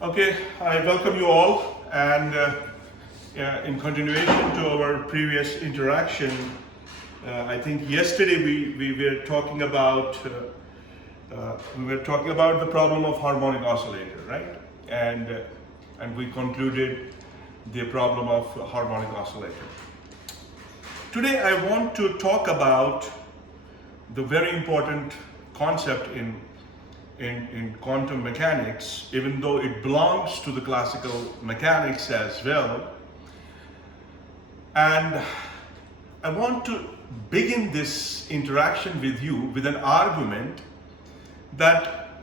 Okay, I welcome you all, and in continuation to our previous interaction, I think yesterday we were talking about the problem of harmonic oscillator, right? And we concluded the problem of harmonic oscillator. Today I want to talk about the very important concept in quantum mechanics, even though it belongs to the classical mechanics as well. And I want to begin this interaction with you with an argument that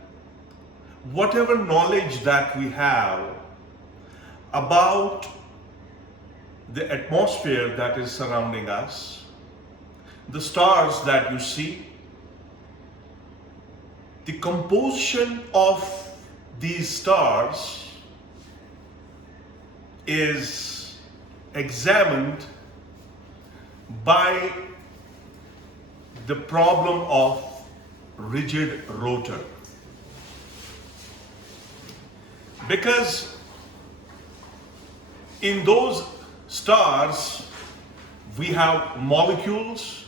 whatever knowledge that we have about the atmosphere that is surrounding us, the stars that you see, the composition of these stars is examined by the problem of rigid rotor. Because in those stars we have molecules,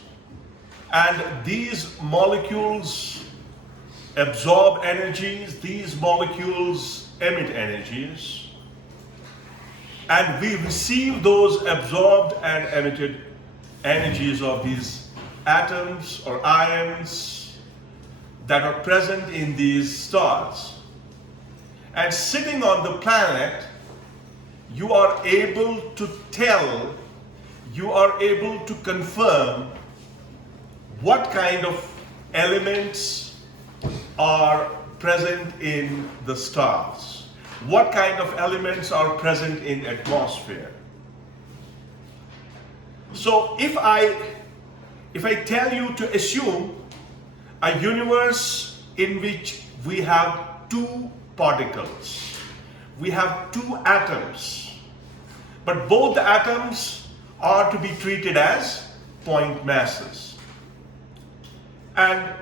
and these molecules absorb energies, these molecules emit energies, and we receive those absorbed and emitted energies of these atoms or ions that are present in these stars. And sitting on the planet, you are able to tell, you are able to confirm what kind of elements are present in the stars, what kind of elements are present in atmosphere. So if I tell you to assume a universe in which we have two particles, we have two atoms, but both the atoms are to be treated as point masses. And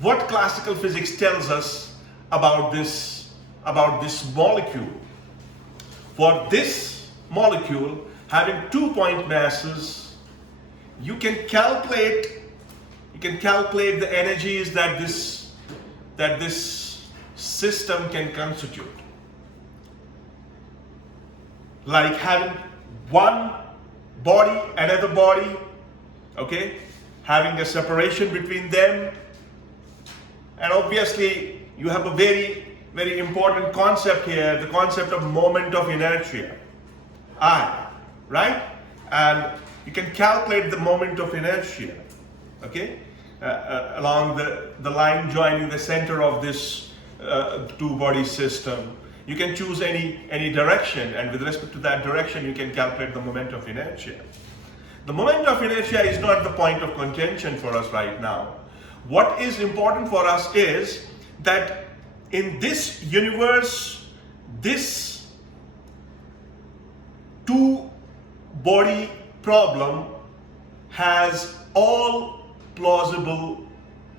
what classical physics tells us about this molecule? For this molecule having 2 point masses, you can calculate the energies that this system can constitute. Like having one body, another body, okay, having a separation between them. And obviously, you have a very, very important concept here, the concept of moment of inertia, I, right? And you can calculate the moment of inertia, okay, along the line joining the center of this two-body system. You can choose any direction, and with respect to that direction, you can calculate the moment of inertia. The moment of inertia is not the point of contention for us right now. What is important for us is that in this universe, this two-body problem has all plausible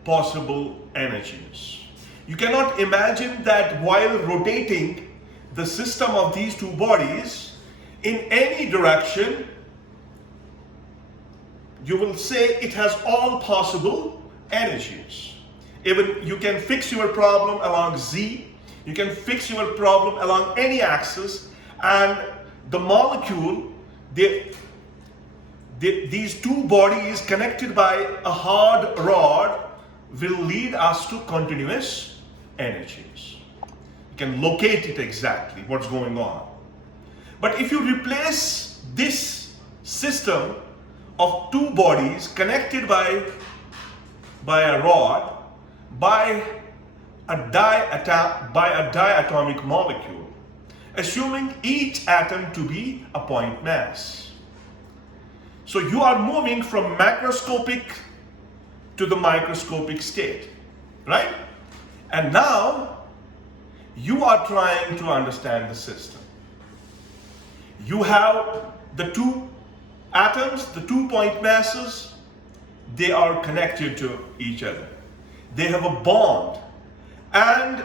possible energies. You cannot imagine that while rotating the system of these two bodies in any direction, you will say it has all possible energies. Even you can fix your problem along Z, you can fix your problem along any axis, and the molecule, these two bodies connected by a hard rod will lead us to continuous energies. You can locate it exactly, what's going on. But if you replace this system of two bodies connected by a rod by a diatomic molecule, assuming each atom to be a point mass. So you are moving from macroscopic to the microscopic state, right? And now you are trying to understand the system. You have the two atoms, the 2 point masses, they are connected to each other. They have a bond. And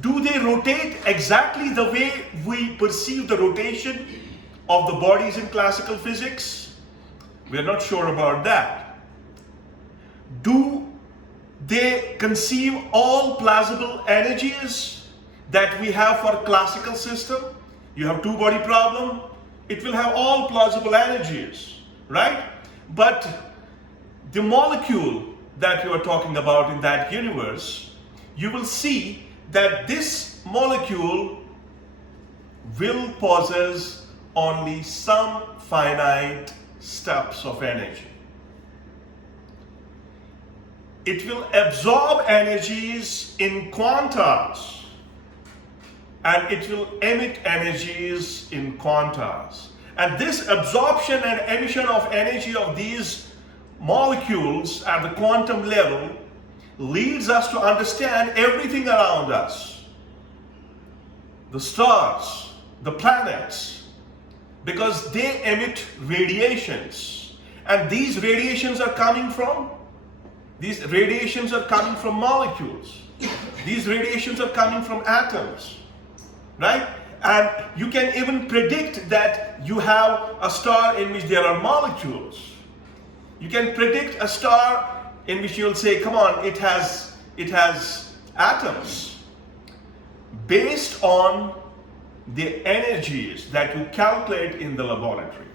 Do they rotate exactly the way we perceive the rotation of the bodies in classical physics? We are not sure about that. Do they conceive all plausible energies that we have for a classical system? You have two-body problem, it will have all plausible energies, right? But the molecule that you are talking about in that universe, you will see that this molecule will possess only some finite steps of energy. It will absorb energies in quantas, and it will emit energies in quantas. And this absorption and emission of energy of these molecules at the quantum level leads us to understand everything around us. The stars, the planets, because they emit radiations. And these radiations are coming from molecules. These radiations are coming from atoms, right? And you can even predict that you have a star in which there are molecules. You can predict a star in which you'll say, come on, it has atoms, based on the energies that you calculate in the laboratory.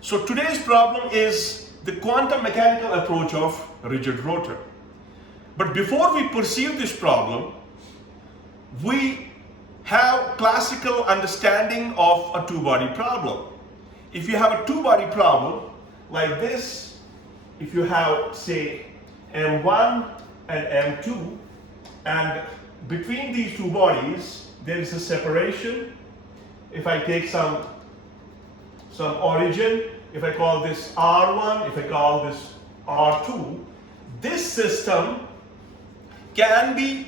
So today's problem is the quantum mechanical approach of rigid rotor. But before we perceive this problem, we have classical understanding of a two-body problem. If you have a two-body problem like this, if you have, say, M1 and M2, and between these two bodies there is a separation. If I take some origin, if I call this R1, if I call this R2, this system can be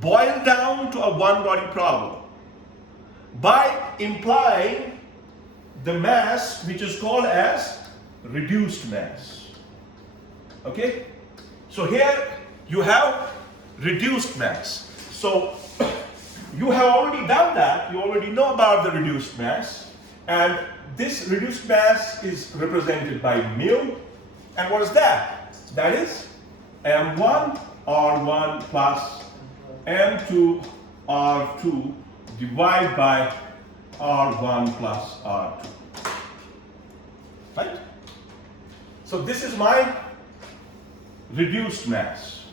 boiled down to a one-body problem by implying the mass which is called as reduced mass. Okay? So here you have reduced mass. So you have already done that. You already know about the reduced mass. And this reduced mass is represented by mu. And what is that? That is M1 R1 plus M2 R2 divided by R1 plus R2. Right? So this is my reduced mass.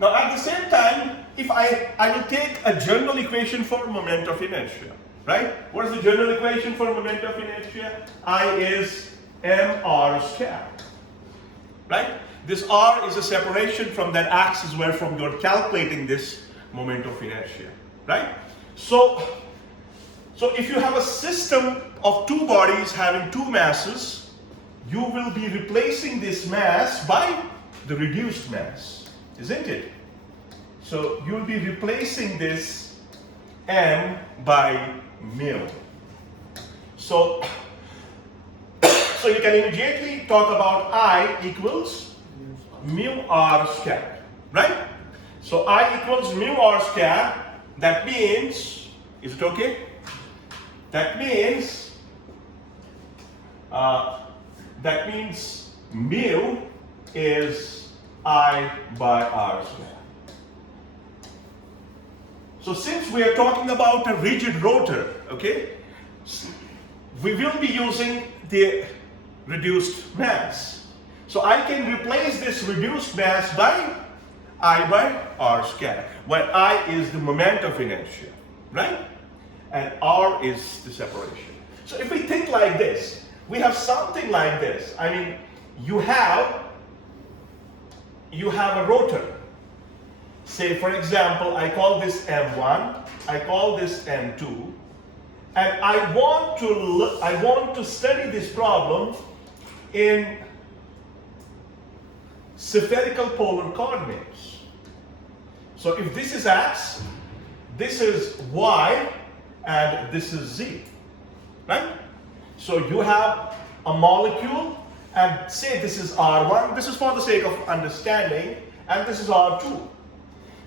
Now at the same time, if I will take a general equation for moment of inertia, right? What is the general equation for moment of inertia? I is mr squared, right? This r is a separation from that axis where from you're calculating this moment of inertia, right? So if you have a system of two bodies having two masses, you will be replacing this mass by the reduced mass, isn't it? So you'll be replacing this m by mu. So you can immediately talk about I equals mu r squared, right? So I equals mu r squared. That means, is it okay? That means mu is I by r squared. So since we are talking about a rigid rotor, okay, we will be using the reduced mass. So I can replace this reduced mass by I by r squared, where I is the moment of inertia, right? And r is the separation. So if we think like this, we have something like this. I mean, you have a rotor. Say, for example, I call this M1, I call this M2, and I want to study this problem in spherical polar coordinates. So if this is x, this is y, and this is z, right? So you have a molecule, and say this is R1, this is for the sake of understanding, and this is R2.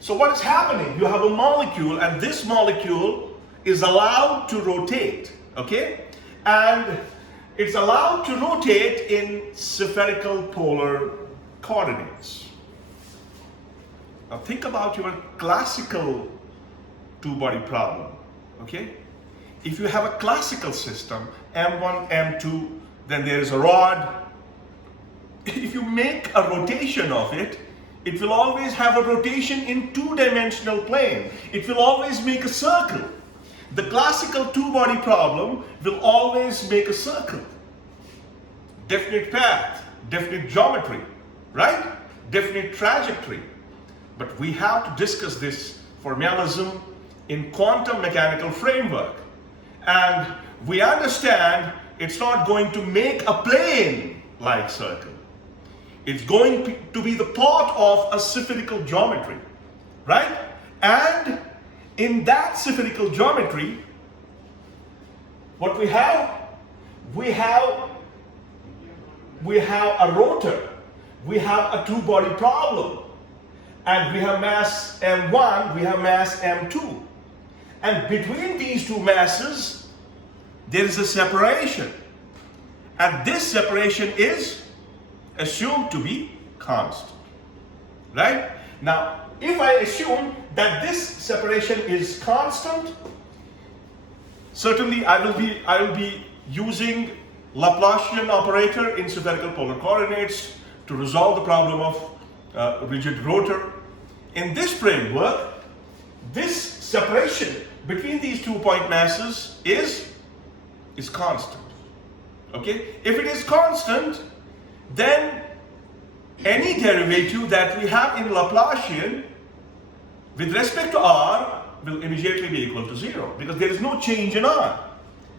So what is happening? You have a molecule, and this molecule is allowed to rotate, okay? And it's allowed to rotate in spherical polar coordinates. Now think about your classical two-body problem, okay? If you have a classical system, M1, M2, then there is a rod. If you make a rotation of it, it will always have a rotation in two-dimensional plane. It will always make a circle. The classical two-body problem will always make a circle. Definite path, definite geometry, right? Definite trajectory. But we have to discuss this formalism in quantum mechanical framework. And we understand it's not going to make a plane-like circle. It's going to be the part of a spherical geometry, right? And in that spherical geometry, what we have? We have a rotor. We have a two-body problem. And we have mass M1, we have mass M2. And between these two masses, there is a separation. And this separation is assumed to be constant, right? Now, if I assume that this separation is constant, certainly I will be using Laplacian operator in spherical polar coordinates to resolve the problem of rigid rotor. In this framework, this separation between these 2 point masses is constant. Okay? If it is constant, then any derivative that we have in Laplacian with respect to r will immediately be equal to 0 because there is no change in r.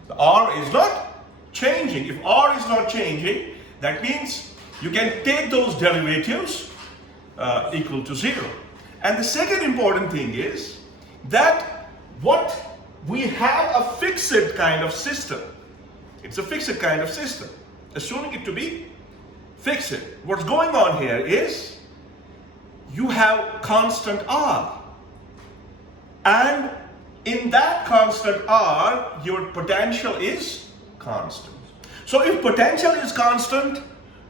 The r is not changing. If r is not changing, that means you can take those derivatives equal to 0. And the second important thing is that what we have a fixed kind of system. It's a fixed kind of system, assuming it to be fixed. What's going on here is you have constant r, and in that constant r, your potential is constant. So if potential is constant,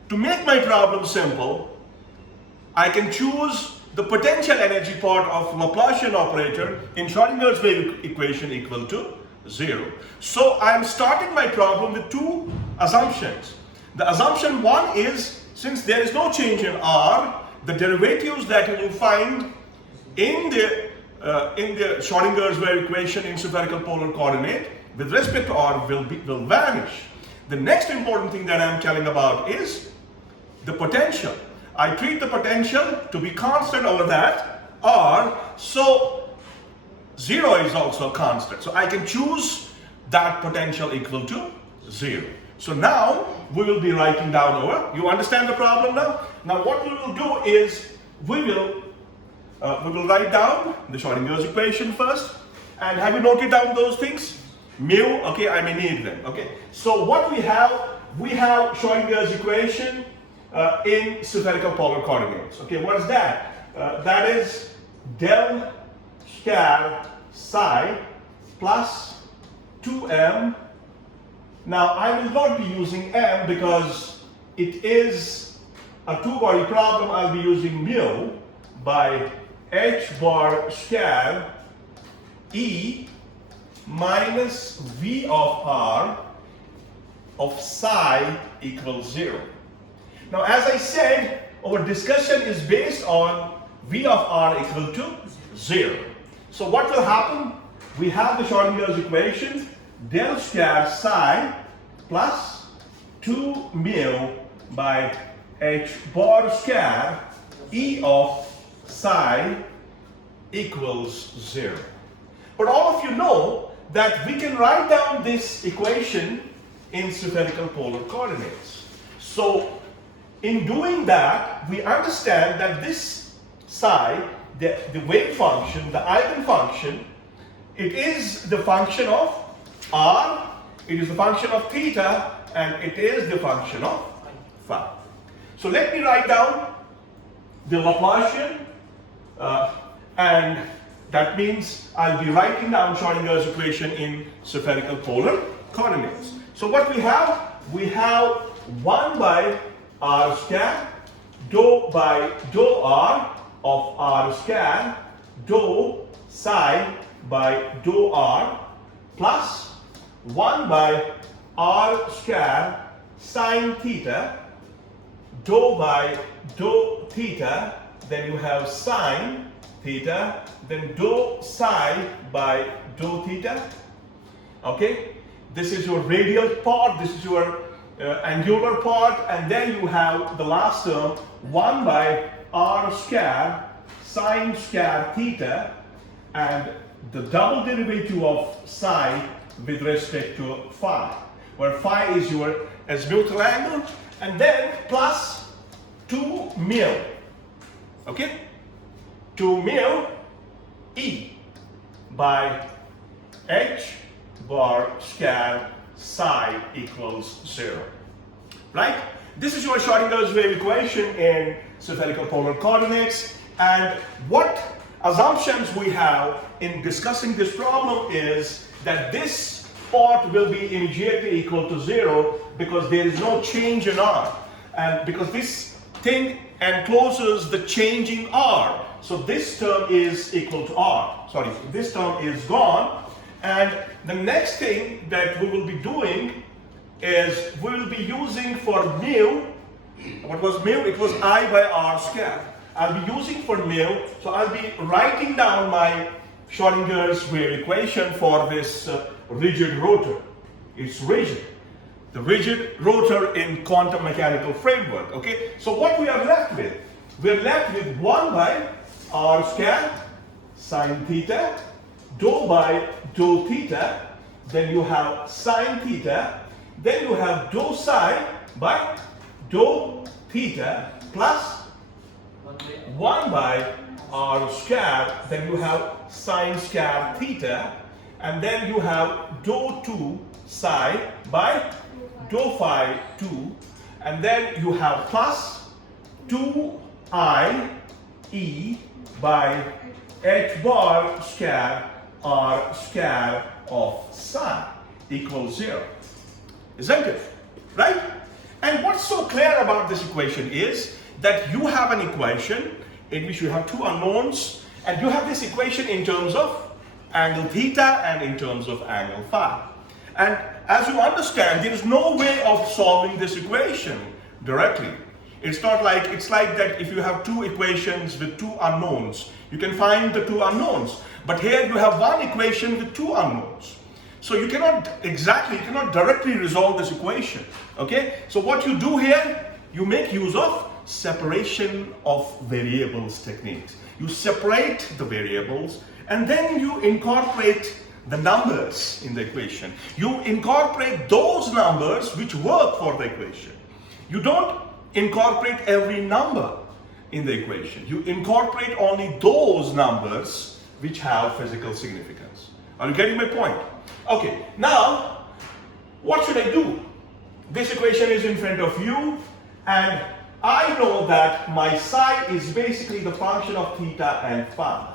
to make my problem simple, I can choose the potential energy part of Laplacian operator in Schrodinger's wave equation equal to 0. So I am starting my problem with two assumptions. The assumption one is, since there is no change in r, the derivatives that you will find in the Schrodinger's wave equation in spherical polar coordinate with respect to r will vanish. The next important thing that I am telling about is the potential. I treat the potential to be constant over that r, so 0 is also constant. So I can choose that potential equal to 0. So now we will be writing down over. You understand the problem now? Now what we will do is we will write down the Schrodinger's equation first. And have you noted down those things? Mu, okay, I may need them. Okay. So what we have Schrodinger's equation in spherical polar coordinates. Okay, what is that? That is del square psi plus 2m. Now I will not be using m because it is a two-body problem. I'll be using mu by h bar square e minus v of r of psi equals 0. Now, as I said, our discussion is based on v of r equal to 0. So what will happen? We have the Schrodinger's equation, del square psi plus 2 mu by h bar square e of psi equals 0. But all of you know that we can write down this equation in spherical polar coordinates. So in doing that, we understand that this psi, the wave function, the eigenfunction, it is the function of r, it is the function of theta, and it is the function of phi. So let me write down the Laplacian And that means I'll be writing down Schrodinger's equation in spherical polar coordinates. So what we have 1 by r square dou by dou r of r square dou psi by dou r plus 1 by r square sine theta dou by dou theta, then you have sine theta, then dou psi by dou theta. Okay, this is your radial part, this is your angular part, and then you have the last term 1 by r square sine square theta and the double derivative of psi with respect to phi, where phi is your azimuthal angle, and then plus 2 mu, okay, 2 mu E by h bar square psi equals 0, right? This is your Schrodinger's wave equation in spherical polar coordinates, and what assumptions we have in discussing this problem is that this part will be immediately equal to 0 because there is no change in r, and because this thing encloses the changing r. So this term is equal to r. Sorry, this term is gone. And the next thing that we will be doing is we will be using for mu, what was mu? It was I by r square. I'll be using for mu, so I'll be writing down my Schrodinger's wave equation for this rigid rotor. It's rigid. The rigid rotor in quantum mechanical framework, okay? So what we are left with? We're left with 1 by r square sine theta dou by dou theta, then you have sine theta, then you have dou psi by dou theta plus 1 by r square, then you have sine square theta, and then you have dou 2 psi by dou phi 2, and then you have plus 2i e by h bar square r square of psi equals 0. Isn't it? Right? And what's so clear about this equation is that you have an equation in which you have two unknowns, and you have this equation in terms of angle theta and in terms of angle phi. And as you understand, there is no way of solving this equation directly. It's like that if you have two equations with two unknowns, you can find the two unknowns. But here you have one equation with two unknowns. So you cannot directly resolve this equation. Okay? So what you do here, you make use of separation of variables techniques. You separate the variables and then you incorporate the numbers in the equation. You incorporate those numbers which work for the equation. You don't incorporate every number in the equation. You incorporate only those numbers which have physical significance. Are you getting my point? Okay, now what should I do? This equation is in front of you, and I know that my psi is basically the function of theta and phi,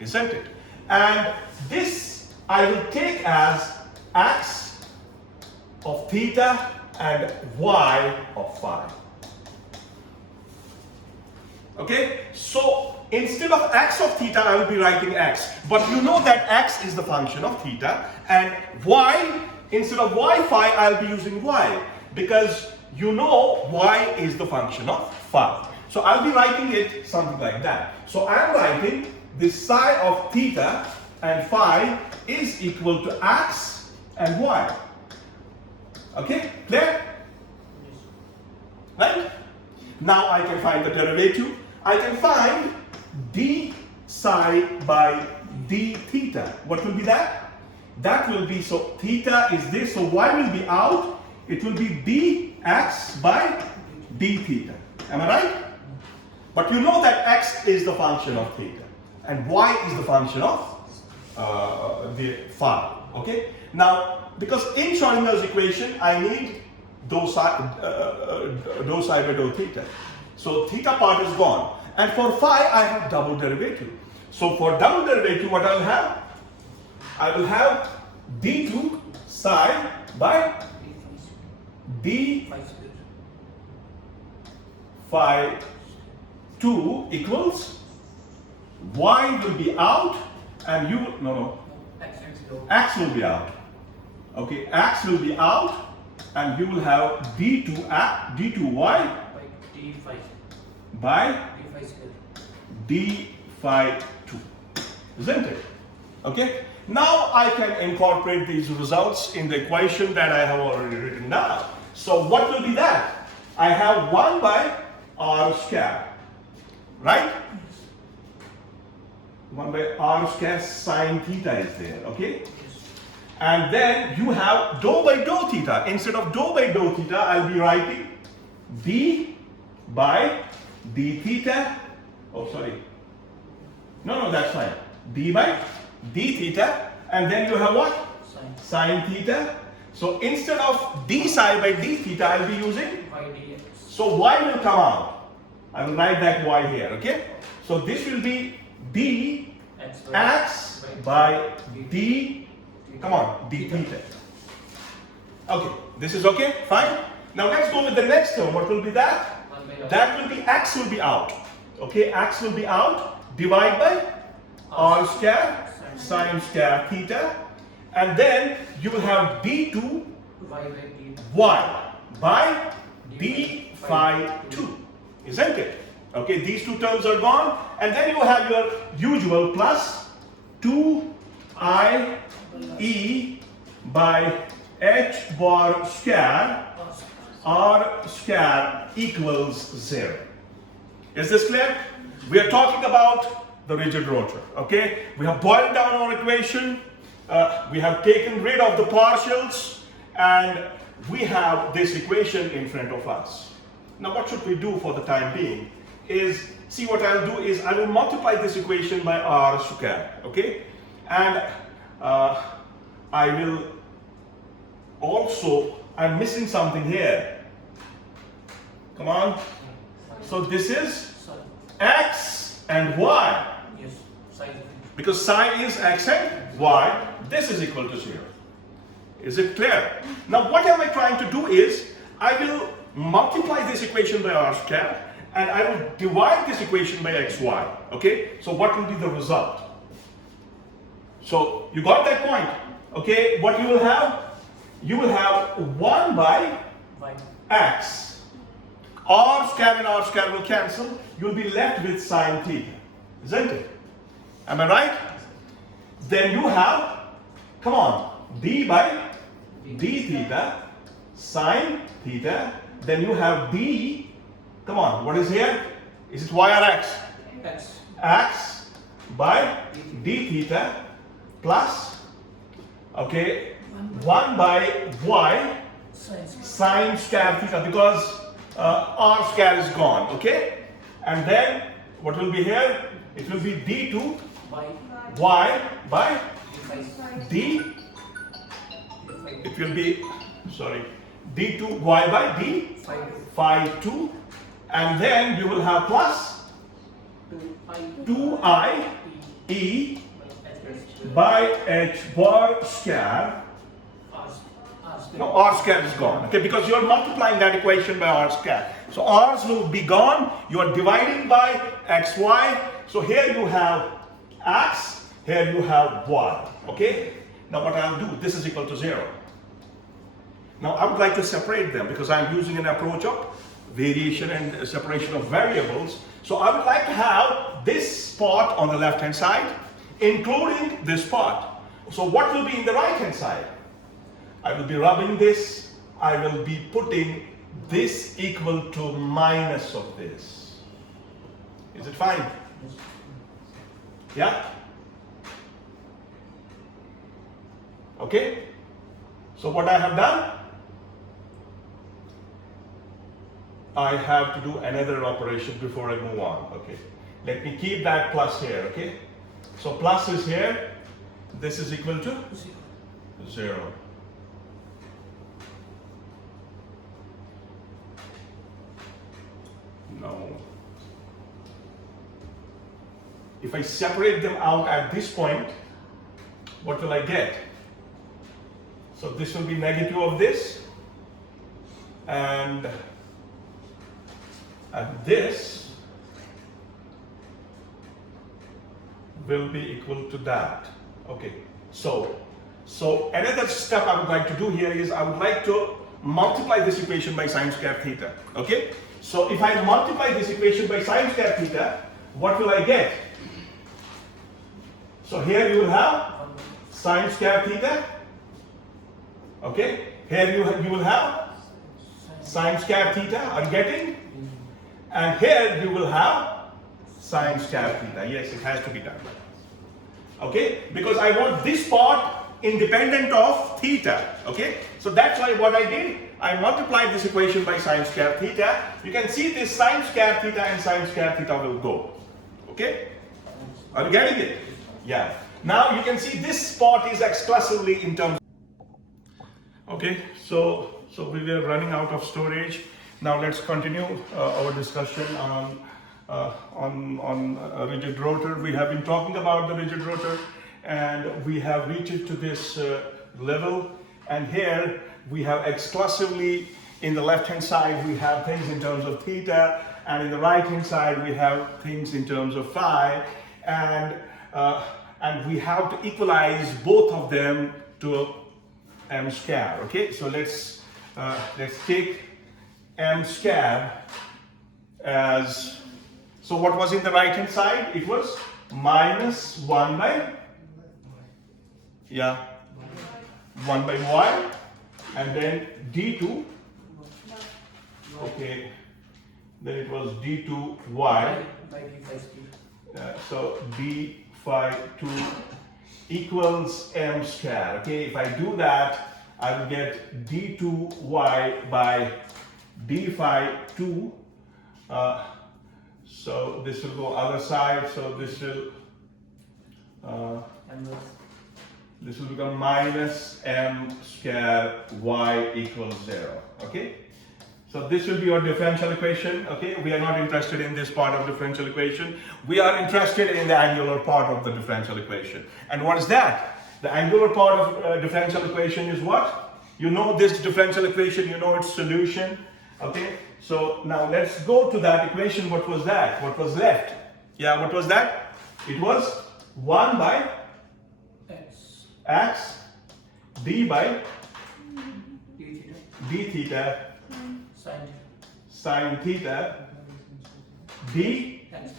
isn't it? And this I will take as x of theta and y of phi. Okay, so instead of x of theta, I will be writing x. But you know that x is the function of theta, and y, instead of y phi, I'll be using y, because you know y is the function of phi. So I'll be writing it something like that. So I'm writing the psi of theta and phi is equal to x and y. Okay, clear? Right? Now I can find the derivative. I can find d psi by d theta. What will be that? That will be, so theta is this, so y will be out. It will be dx by d theta. Am I right? But you know that x is the function of theta and y is the function of the phi. Okay? Now, because in Schrodinger's equation, I need dou psi by dou theta. So theta part is gone. And for phi, I have double derivative. So for double derivative, what I'll have? I will have d2 psi by d phi 2 equals y will be out and you x will be out. Okay, x will be out and you will have d2y by d phi 2, isn't it? Okay, now I can incorporate these results in the equation that I have already written down. So what will be that? I have 1 by r square, right? 1 by r square sine theta is there, okay? And then you have dou by dou theta. Instead of dou by dou theta, I'll be writing d by d theta. Oh, sorry. No, that's fine. D by d theta. And then you have what? Sine theta. So instead of d psi by d theta, I'll be using y dx. so y will come out. I will write that y here, okay? So this will be d x by d, come on, d theta. Okay, this is okay, fine. Now let's go with the next term. What will be that? That will be x will be out. Okay, x will be out. Divide by r square sine square theta. And then you will have d2 y by d phi 2, isn't it? Okay, these two terms are gone, and then you have your usual plus 2i e by h bar square r square equals 0. Is this clear? We are talking about the rigid rotor. Okay, we have boiled down our equation. We have taken rid of the partials, and we have this equation in front of us. Now what should we do for the time being is, see, what I'll do is I will multiply this equation by r square, okay? And I will also, I'm missing something here. Come on. So this is x and y. Yes, psi. Because psi is x and y, this is equal to 0. Is it clear? Now what am I trying to do is, I will multiply this equation by r square and I will divide this equation by xy. Okay? So what will be the result? So you got that point? Okay, what you will have? You will have 1 by Y. x. R square and r square will cancel. You'll be left with sine theta. Isn't it? Am I right? Then you have, come on, d by d theta, sine theta. Then you have d, come on, what is here? Is it y or x? X. X by d theta plus, okay, 1 by y sine square theta, because r square is gone, okay? And then what will be here? It will be d2 y by d, it will be, sorry, d2 y by d phi 2, and then you will have plus 2i e by h bar square. No, r square is gone, okay, because you are multiplying that equation by r square. So r's will be gone, you are dividing by xy. So here you have x, here you have y, okay? Now what I'll do, this is equal to 0. Now I would like to separate them because I'm using an approach of variation and separation of variables. So I would like to have this spot on the left hand side, including this spot. So what will be in the right hand side? I will be rubbing this, I will be putting this equal to minus of this. Is it fine? Yeah? Okay? So what I have done? I have to do another operation before I move on. Okay. Let me keep that plus here, okay? So plus is here. This is equal to 0. No. if I separate them out at this point, what will I get? So this will be negative of this, and this will be equal to that. Okay, so another step I would like to do here is I would like to multiply this equation by sine square theta. Okay, so if I multiply this equation by sine square theta, what will I get? So here you will have sine square theta. Okay, here you will have sine square theta. Are you getting? And here you will have sine square theta. Yes, it has to be done. Okay, because I want this part independent of theta. Okay, so that's why what I did, I multiplied this equation by sine square theta. You can see this sine square theta and sine square theta will go. Okay, are you getting it? Yeah. Now you can see this part is exclusively in terms. Okay, so we were running out of storage. Now let's continue our discussion on a rigid rotor. We have been talking about the rigid rotor, and we have reached to this level. And here we have exclusively in the left hand side we have things in terms of theta, and in the right hand side we have things in terms of phi, and we have to equalize both of them to m square. Okay, so let's take m square as, so what was in the right hand side? It was minus 1 by, yeah, 1 by y, and then d2, okay, then it was d2y, so d phi 2 equals m square. Okay, if I do that, I will get d2y by d phi 2. So this will go other side. So this will become minus m square y equals 0. Okay. So this will be your differential equation. Okay, we are not interested in this part of differential equation. We are interested in the angular part of the differential equation. And what is that? The angular part of differential equation is what? You know this differential equation, you know its solution. Okay, so now let's go to that equation. What was that? What was left? Yeah, what was that? It was 1 by x d by d theta sine theta dx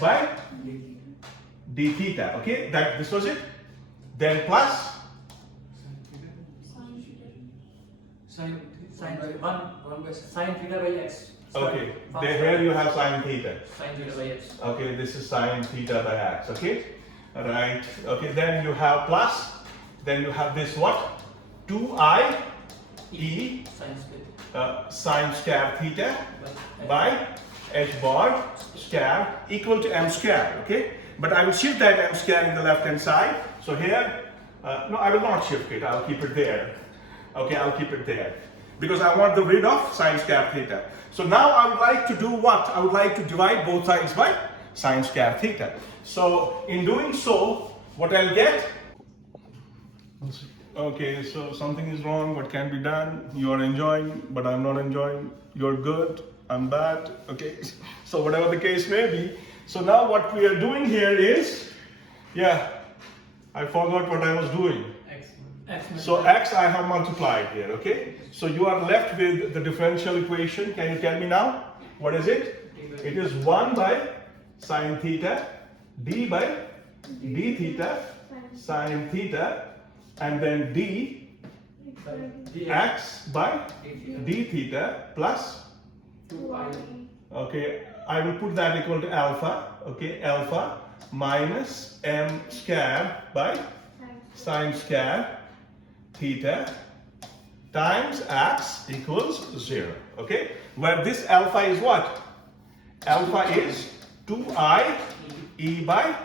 by d theta. Okay, this was it. Then plus Sine theta by x. Okay, here you have sine theta. Sine theta by x. Okay, this is sine theta by x. Okay, right. Okay, then you have plus. Then you have this what? 2i e sine square theta by h bar square equal to m square. Okay, but I will shift that m square in the left hand side. So here, no, I will not shift it. I'll keep it there. Okay, I'll keep it there because I want the rid of sine square theta. So now I would like to do what? I would like to divide both sides by sine square theta. So in doing so, what I'll get? Okay, so something is wrong. What can be done? You are enjoying, but I'm not enjoying. You're good, I'm bad. Okay, so whatever the case may be. So now what we are doing here is, yeah, I forgot what I was doing. So x I have multiplied here, okay? So you are left with the differential equation. Can you tell me now? What is it? It is 1 by sine theta, d by d theta, sine theta, and then d x by d theta plus, okay, I will put that equal to alpha, okay, alpha minus m square by sine square theta times x equals 0. Okay, where this alpha is what? Alpha is 2i e by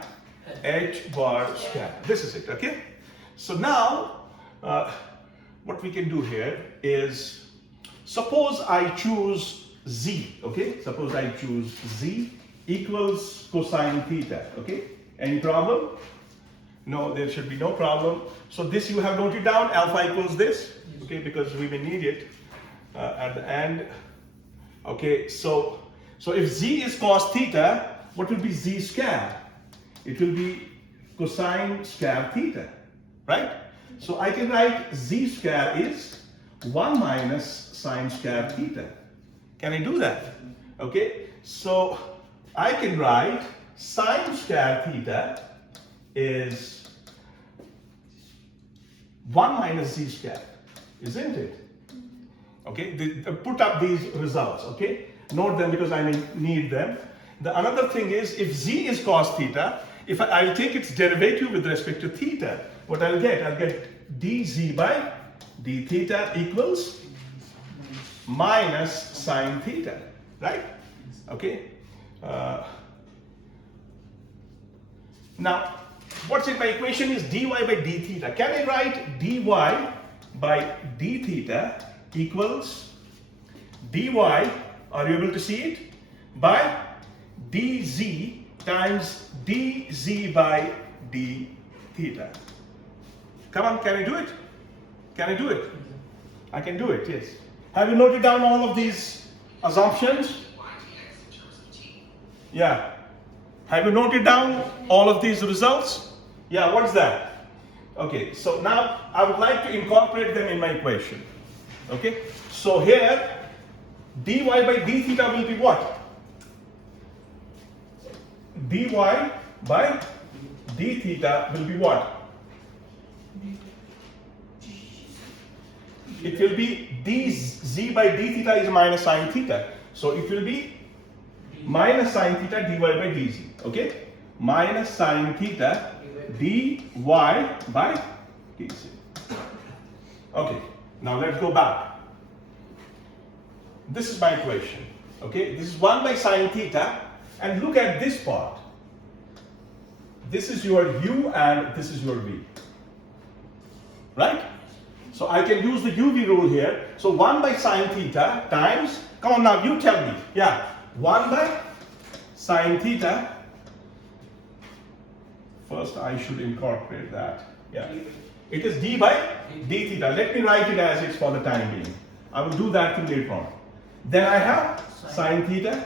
h bar square. This is it. Okay, so now what we can do here is, suppose I choose z. Okay, suppose I choose z equals cosine theta. Okay, any problem? No, there should be no problem. So this you have noted down, alpha equals this, okay, because we may need it at the end. Okay, so if z is cos theta, what will be z square? It will be cosine square theta, right? So I can write z square is 1 minus sine square theta. Can I do that? Okay, so I can write sine square theta is 1 minus z square, isn't it? Okay, put up these results, okay? Note them because I may need them. The another thing is, if z is cos theta, if I'll take its derivative with respect to theta, what I'll get dz by d theta equals minus sine theta, right? Okay. Now, what's in my equation is dy by d theta. Can I write dy by d theta equals dy, are you able to see it? By dz times dz by d theta. Come on, can I do it? Can I do it? I can do it, yes. Have you noted down all of these assumptions? Yeah. Have you noted down all of these results? Yeah, what's that? Okay, so now I would like to incorporate them in my equation. Okay, so here dy by d theta will be what? Dy by d theta will be what? It will be dz by d theta is minus sine theta. So it will be minus sine theta dy by dz. Okay? Minus sine theta dy by dz. Okay, now let's go back. This is my equation. Okay, this is 1 by sine theta, and look at this part. This is your u and this is your v. Right? So I can use the uv rule here. So 1 by sine theta times, come on now, you tell me. Yeah, 1 by sine theta. First I should incorporate that. Yeah. It is d by d theta. Let me write it as it's for the time being. I will do that later on. Then I have sine theta.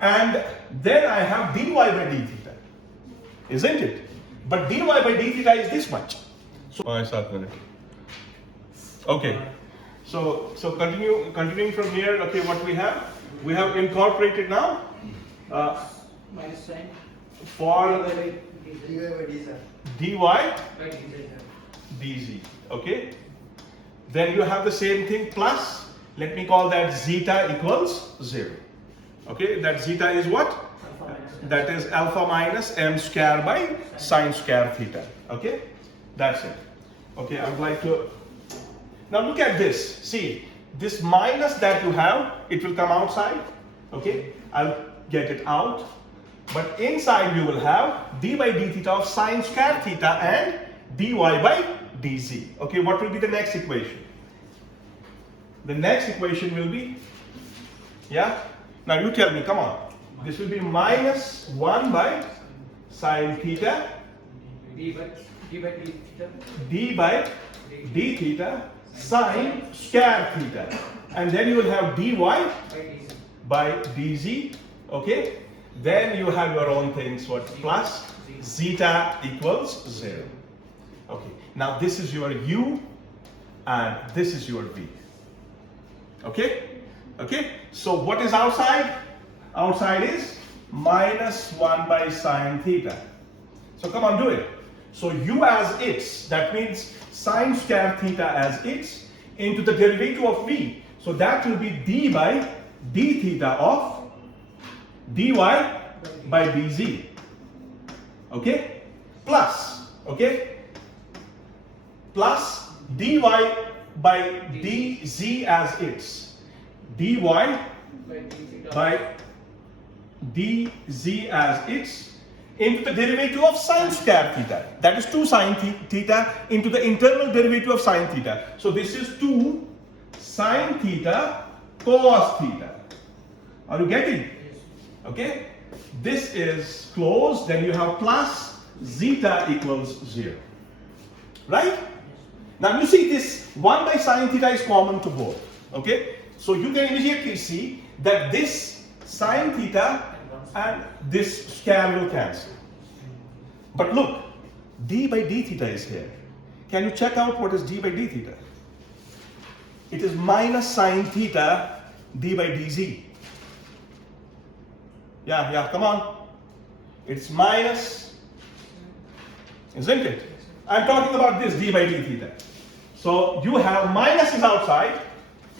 And then I have dy by d theta. Isn't it? But dy by d theta is this much. So okay. So continuing from here, okay, what we have incorporated now minus sine for dy by dz. Okay. Then you have the same thing plus, let me call that zeta equals 0. Okay, that zeta is what? That is alpha minus m square by sine square theta. Okay, that's it. Okay, I would like to, now look at this. See, this minus that you have, it will come outside. Okay, I'll get it out. But inside you will have d by d theta of sine square theta and dy by dz. Okay, what will be the next equation? The next equation will be, yeah? Now you tell me, come on. This will be minus 1 by sine theta d by d theta d by d theta sine square theta. And then you will have dy by dz. Okay? Then you have your own things, what? Plus zeta equals 0. Okay. Now this is your u and this is your v. Okay? Okay? So what is outside? Outside is minus 1 by sine theta. So come on, do it. So u as its, that means sine square theta as its, into the derivative of v. So that will be d by d theta of dy by dz. Okay? Plus, okay? Plus dy by dz as its. dy by dz as its into the derivative of sine square theta. That is 2 sine theta into the internal derivative of sine theta. So this is 2 sine theta cos theta. Are you getting? Okay? this is closed, then you have plus zeta equals 0. Right? Now you see this 1 by sine theta is common to both. Okay? So you can immediately see that this sine theta and this square will cancel. But look, d by d theta is here. Can you check out what is d by d theta? It is minus sine theta d by dz. Yeah, come on. It's minus, isn't it? I'm talking about this d by d theta. So you have minus is outside.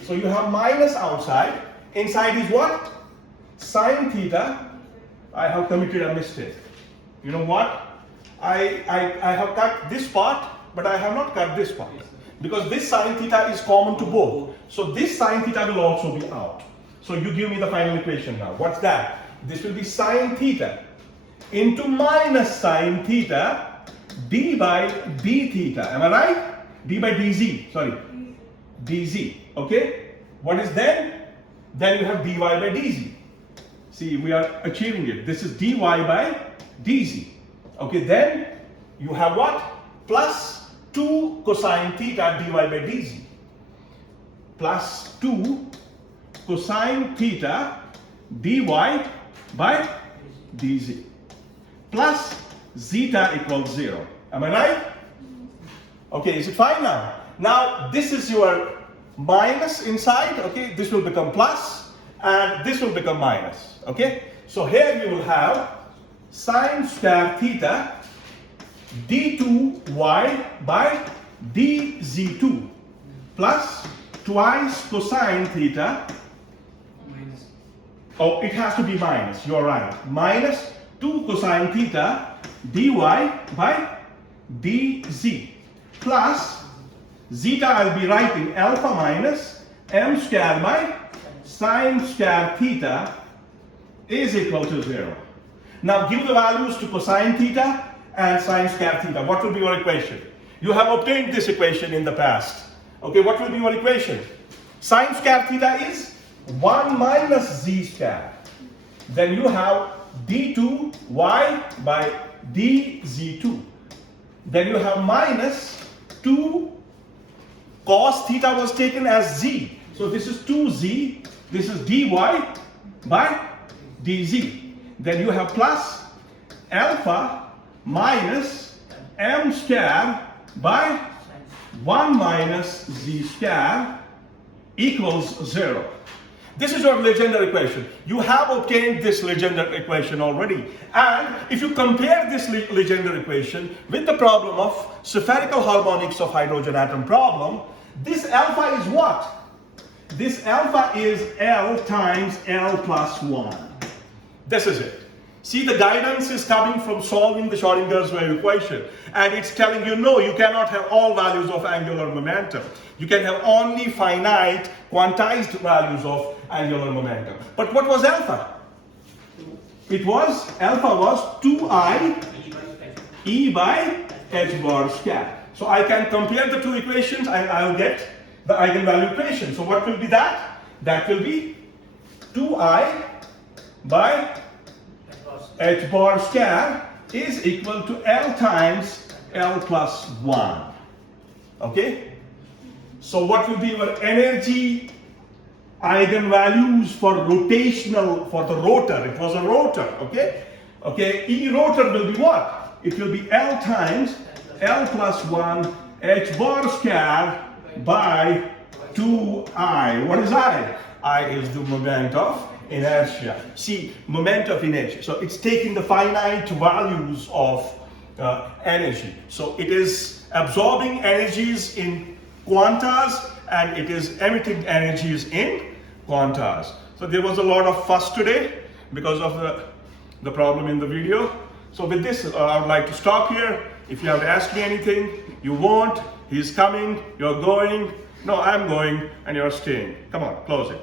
So you have minus outside. Inside is what? Sine theta. I have committed a mistake. You know what? I have cut this part, but I have not cut this part. Because this sine theta is common to both. So this sine theta will also be out. So you give me the final equation now. What's that? This will be sine theta into minus sine theta d by d theta. Am I right? D by dz. Sorry. dz. Okay? What is then? Then you have dy by dz. See, we are achieving it. This is dy by dz. Okay, then you have what? Plus 2 cosine theta dy by dz. Plus 2 cosine theta dy by dz. Plus zeta equals 0. Am I right? Okay, is it fine now? Now, this is your minus inside, okay? This will become plus, and this will become minus, okay? So here you will have sine square theta d2y by dz2 plus twice cosine theta. Minus. Oh, it has to be minus, you're right. Minus 2 cosine theta dy by dz plus zeta I'll be writing alpha minus m square by sine square theta is equal to 0. Now give the values to cosine theta and sine square theta. What will be your equation? You have obtained this equation in the past. Okay, what will be your equation? Sine square theta is 1 minus z square. Then you have d2y by dz2. Then you have minus 2 cos theta was taken as z. So this is 2z. This is dy by dz. Then you have plus alpha minus m square by 1 minus z square equals 0. This is your Legendre equation. You have obtained this Legendre equation already. And if you compare this Legendre equation with the problem of spherical harmonics of hydrogen atom problem, this alpha is what? This alpha is L times L plus 1. This is it. See, the guidance is coming from solving the Schrodinger's wave equation. And it's telling you, no, you cannot have all values of angular momentum. You can have only finite quantized values of angular momentum. But what was alpha? It was, alpha was 2I E by h bar square. So I can compare the two equations and I'll get the eigenvalue equation. So what will be that? That will be 2I by h bar square is equal to L times L plus 1. Okay? So what will be your energy eigenvalues for rotational, for the rotor? It was a rotor, okay? Okay, E rotor will be what? It will be L times L plus 1 h bar square by 2I. What is I? I is the moment of inertia. See, moment of inertia. So it's taking the finite values of energy. So it is absorbing energies in quantas and it is emitting energies in quantas. So there was a lot of fuss today because of the problem in the video. So with this, I would like to stop here. If you have to ask me anything, you won't. He's coming, you're going. No, I'm going, and you're staying. Come on, close it.